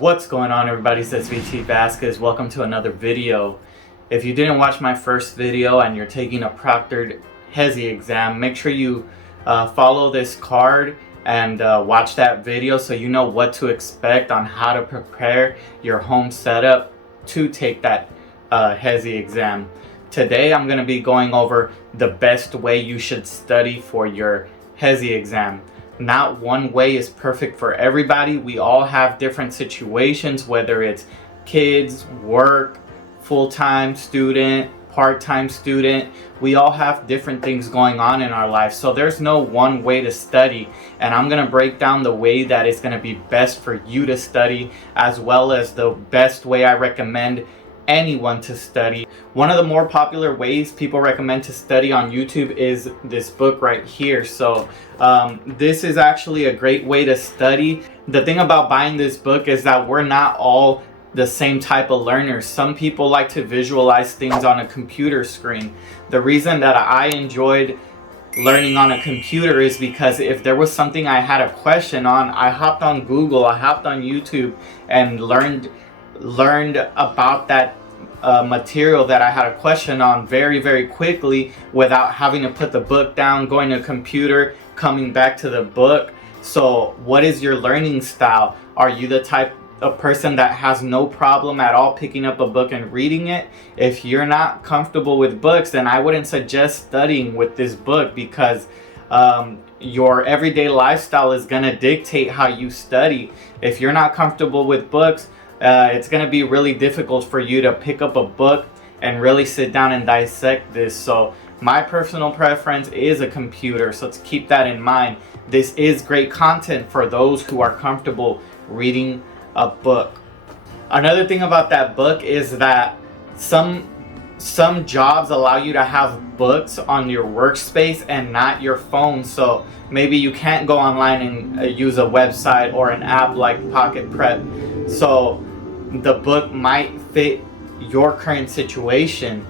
What's going on, everybody? It's SVT Vasquez. Welcome to another video. If you didn't watch my first video and you're taking a proctored HESI exam, make sure you follow this card and watch that video so you know what to expect on how to prepare your home setup to take that HESI exam. Today I'm going to be going over the best way you should study for your HESI exam. Not one way is perfect for everybody. We all have different situations, whether it's kids, work, full-time student, part-time student. We all have different things going on in our life. So there's no one way to study. And I'm going to break down the way that is going to be best for you to study, as well as the best way I recommend anyone to study. One of the more popular ways people recommend to study on YouTube is this book right here. So this is actually a great way to study. The thing about buying this book is that we're not all the same type of learners. Some people like to visualize things on a computer screen. The reason that I enjoyed learning on a computer is because if there was something I had a question on, I hopped on Google, I hopped on YouTube and learned about that material that I had a question on very quickly without having to put the book down, going to a computer, coming back to the book. So what is your learning style? Are you the type of person that has no problem at all picking up a book and reading it? If you're not comfortable with books, then I wouldn't suggest studying with this book, because your everyday lifestyle is going to dictate how you study. If you're not comfortable with books, it's going to be really difficult for you to pick up a book and really sit down and dissect this. So my personal preference is a computer, so let's keep that in mind. This is great content for those who are comfortable reading a book. Another thing about that book is that some jobs allow you to have books on your workspace and not your phone. So maybe you can't go online and use a website or an app like Pocket Prep. So the book might fit your current situation.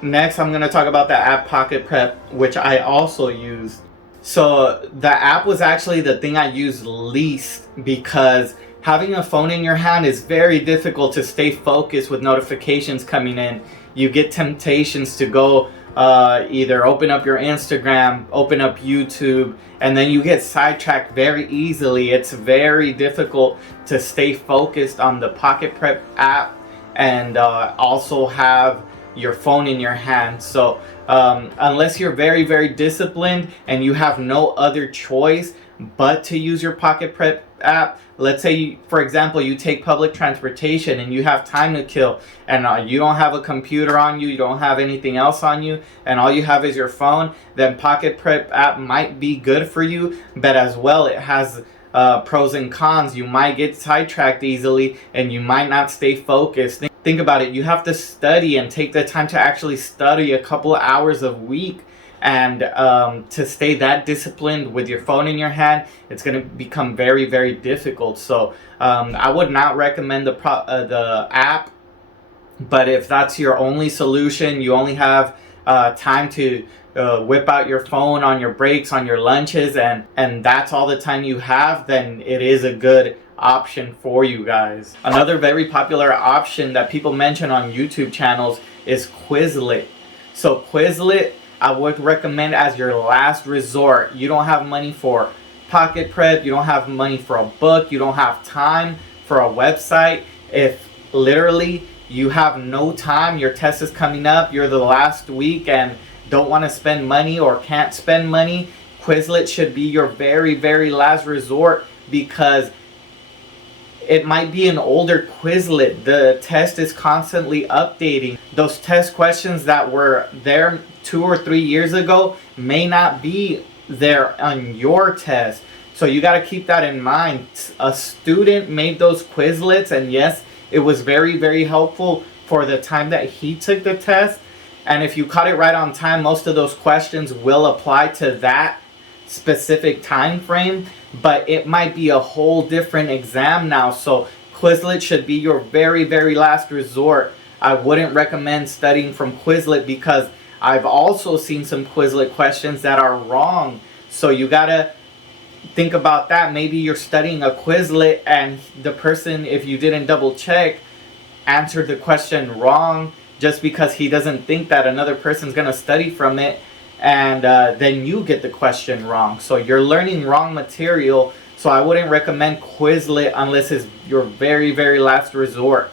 Next, I'm going to talk about the app Pocket Prep, which I also used. So the app was actually the thing I used least, because having a phone in your hand is very difficult to stay focused with notifications coming in. You get temptations to go either open up your Instagram, open up YouTube, and then you get sidetracked very easily. It's very difficult to stay focused on the Pocket Prep app and also have your phone in your hand. So unless you're very disciplined and you have no other choice but to use your Pocket Prep app, let's say, for example, you take public transportation and you have time to kill, and you don't have a computer on you, you don't have anything else on you, and all you have is your phone, then Pocket Prep app might be good for you. But as well, it has pros and cons. You might get sidetracked easily and you might not stay focused. Think about it. You have to study and take the time to actually study a couple of hours a week. And to stay that disciplined with your phone in your hand, it's going to become very difficult. So I would not recommend the app. But if that's your only solution, you only have time to whip out your phone on your breaks, on your lunches, and that's all the time you have, then it is a good option for you guys. Another very popular option that people mention on YouTube channels is Quizlet. So Quizlet, I would recommend as your last resort. You don't have money for Pocket Prep, you don't have money for a book, you don't have time for a website. If literally you have no time, your test is coming up, you're the last week and don't want to spend money or can't spend money, Quizlet should be your very last resort, because it might be an older Quizlet. The test is constantly updating. Those test questions that were there 2 or 3 years ago may not be there on your test. So you got to keep that in mind. A student made those Quizlets, and yes, it was very helpful for the time that he took the test. And if you caught it right on time, most of those questions will apply to that specific time frame, but it might be a whole different exam now. So Quizlet should be your very last resort. I wouldn't recommend studying from Quizlet, because I've also seen some Quizlet questions that are wrong. So you gotta think about that. Maybe you're studying a Quizlet and the person, if you didn't double check, answered the question wrong just because he doesn't think that another person's going to study from it, and then you get the question wrong. So you're learning wrong material. So I wouldn't recommend Quizlet unless it's your very, very last resort.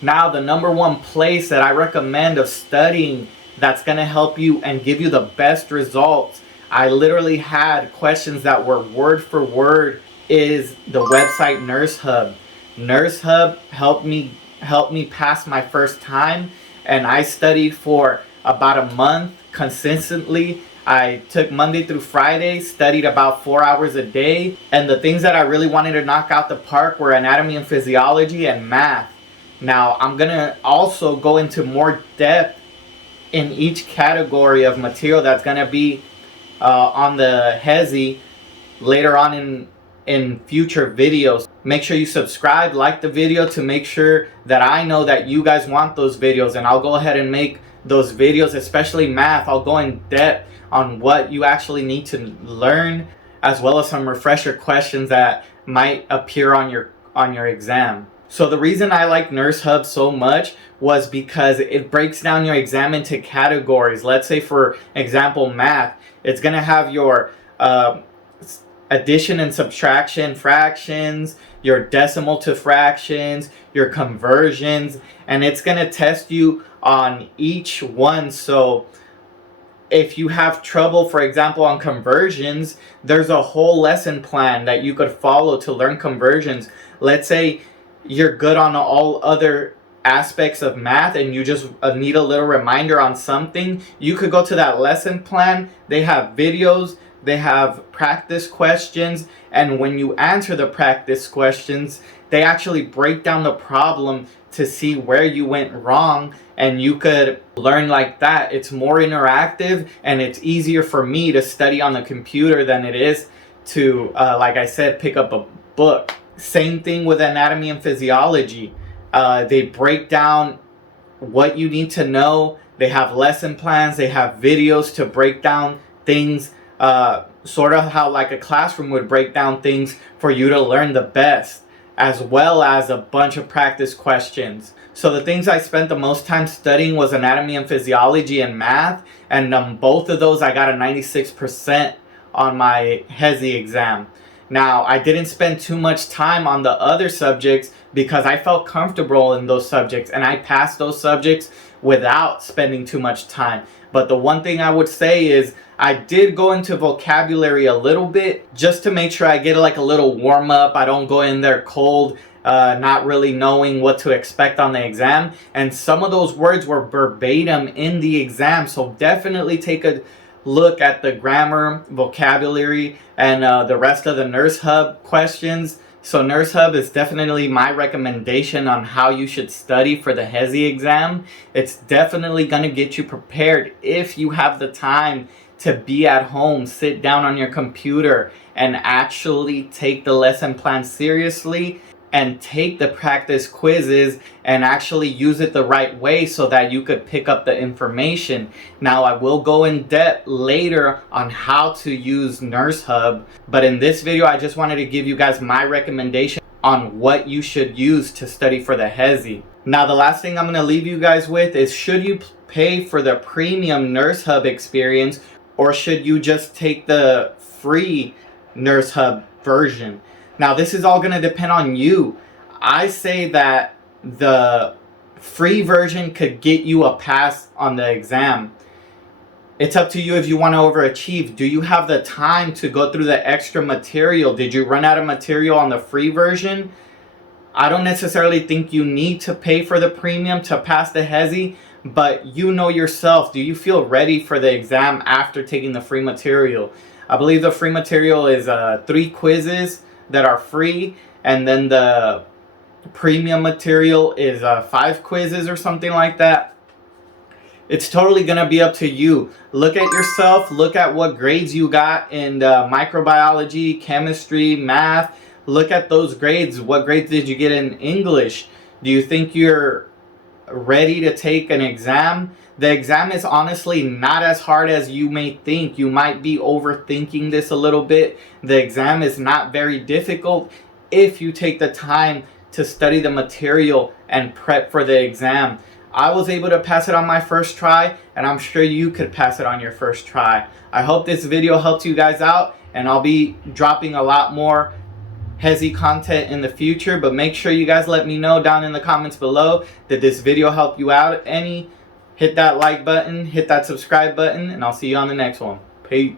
Now, the number one place that I recommend of studying that's going to help you and give you the best results, I literally had questions that were word for word, is the website NurseHub. NurseHub helped me pass my first time, and I studied for about a month consistently. I took Monday through Friday, studied about 4 hours a day, and the things that I really wanted to knock out the park were anatomy and physiology and math. Now, I'm going to also go into more depth in each category of material that's going to be on the HESI later on in future videos. Make sure you subscribe, like the video to make sure that I know that you guys want those videos, and I'll go ahead and make those videos, especially math. I'll go in depth on what you actually need to learn, as well as some refresher questions that might appear on your exam. So the reason I like NurseHub so much was because it breaks down your exam into categories. Let's say, for example, math. It's going to have your addition and subtraction fractions, your decimal to fractions, your conversions, and it's going to test you on each one. So if you have trouble, for example, on conversions, there's a whole lesson plan that you could follow to learn conversions. Let's say you're good on all other aspects of math and you just need a little reminder on something. You could go to that lesson plan. They have videos, they have practice questions, and when you answer the practice questions, they actually break down the problem to see where you went wrong, and you could learn like that. It's more interactive, and it's easier for me to study on the computer than it is to, like I said, pick up a book. Same thing with anatomy and physiology. They break down what you need to know. They have lesson plans. They have videos to break down things, sort of how like a classroom would break down things for you to learn the best, as well as a bunch of practice questions. So the things I spent the most time studying was anatomy and physiology and math, and both of those I got a 96% on my HESI exam. Now, I didn't spend too much time on the other subjects because I felt comfortable in those subjects, and I passed those subjects without spending too much time. But the one thing I would say is I did go into vocabulary a little bit just to make sure I get like a little warm up. I don't go in there cold, not really knowing what to expect on the exam. And some of those words were verbatim in the exam, so definitely take a look at the grammar, vocabulary, and the rest of the NurseHub questions. So NurseHub is definitely my recommendation on how you should study for the HESI exam. It's definitely going to get you prepared if you have the time to be at home, sit down on your computer, and actually take the lesson plan seriously and take the practice quizzes and actually use it the right way so that you could pick up the information. Now, I will go in depth later on how to use NurseHub, but in this video I just wanted to give you guys my recommendation on what you should use to study for the HESI. Now, the last thing I'm going to leave you guys with is, should you pay for the premium NurseHub experience, or should you just take the free NurseHub version? Now, this is all going to depend on you. I say that the free version could get you a pass on the exam. It's up to you if you want to overachieve. Do you have the time to go through the extra material? Did you run out of material on the free version? I don't necessarily think you need to pay for the premium to pass the HESI, but you know yourself. Do you feel ready for the exam after taking the free material? I believe the free material is 3 quizzes that are free, and then the premium material is 5 quizzes or something like that. It's totally gonna be up to you. Look at yourself, look at what grades you got in microbiology, chemistry, math. Look at those grades. What grades did you get in English? Do you think you're ready to take an exam The exam is honestly not as hard as you may think. You might be overthinking this a little bit. The exam is not very difficult if you take the time to study the material and prep for the exam. I was able to pass it on my first try, and I'm sure you could pass it on your first try. I hope this video helped you guys out, and I'll be dropping a lot more HESI content in the future, but make sure you guys let me know down in the comments below, did this video help you out any? Hit that like button, hit that subscribe button, and I'll see you on the next one. Peace.